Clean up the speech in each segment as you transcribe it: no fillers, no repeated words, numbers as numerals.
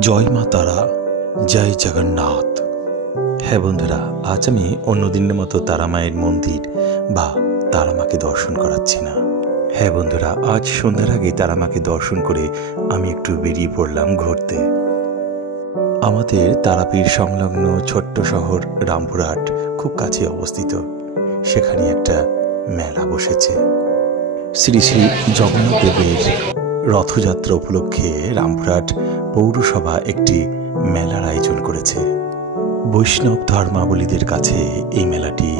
জয় মা তারা, জয় জগন্নাথ। হ্যাঁ বন্ধুরা, আজ আমি অন্যদিনের মতো তারা মায়ের মন্দির বা তারা মাকে দর্শন করাচ্ছি না। হ্যাঁ বন্ধুরা, আজ সন্ধ্যার আগে তারা মাকে দর্শন করে আমি একটু বেরিয়ে পড়লাম ঘুরতে। আমাদের তারাপীঠ সংলগ্ন ছোট্ট শহর রামপুরহাট খুব কাছে অবস্থিত। সেখানে একটা মেলা বসেছে। শ্রী শ্রী জগন্নাথ দেবের রথযাত্রা উপলক্ষে রামপুরহাট পৌরসভা একটি মেলার আয়োজন করেছে। বৈষ্ণব ধর্মাবলীদের কাছে এই মেলাটি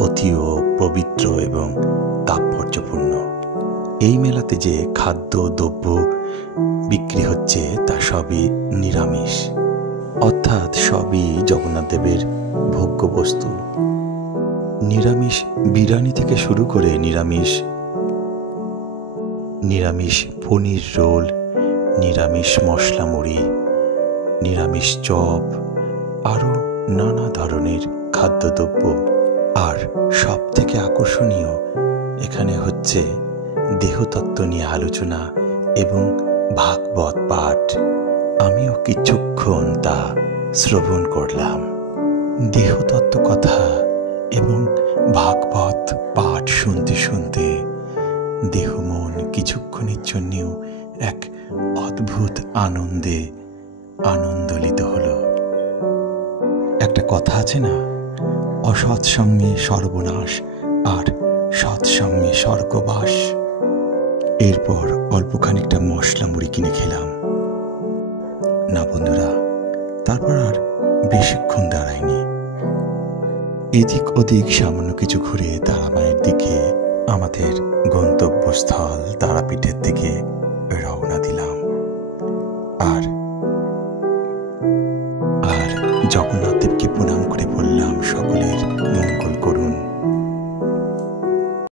অতীব পবিত্র এবং তাৎপর্যপূর্ণ। এই মেলাতে যে খাদ্য দ্রব্য বিক্রি হচ্ছে তা সবই নিরামিষ, অর্থাৎ সবই জগন্নাথ দেবের ভোগ্য বস্তু। নিরামিষ বিরিয়ানি থেকে শুরু করে নিরামিষ পনির রোল, নিরামিষ মশলা মুড়ি, নিরামিষ চপ, আরও নানা ধরনের খাদ্যদ্রব্য। আর সব থেকে আকর্ষণীয় এখানে হচ্ছে দেহতত্ত্ব নিয়ে আলোচনা এবং ভাগবত পাঠ। আমিও কিছুক্ষণ তা শ্রবণ করলাম। দেহতত্ত্ব কথা এবং ভাগবত পাঠ শুনতে শুনতে দেহ মন কিছুক্ষণের জন্যেও এক অদ্ভুত আনন্দে আনন্দলিত হলো। একটা কথা আছে না, অসৎসঙ্গে সর্বনাশ আর সৎসঙ্গে স্বর্গবাস। এরপর অল্প খানিকটা মশলা মুড়ি কিনে খেলাম। না বন্ধুরা, তারপর আর বেশিক্ষণ দাঁড়ায়নি। এদিক ওদিক সামান্য কিছু ঘুরে তারা মায়ের দিকে, আমাদের গন্তব্যস্থল তারাপীঠের দিকে রওনা দিলাম। আর জগন্নাথ দেবের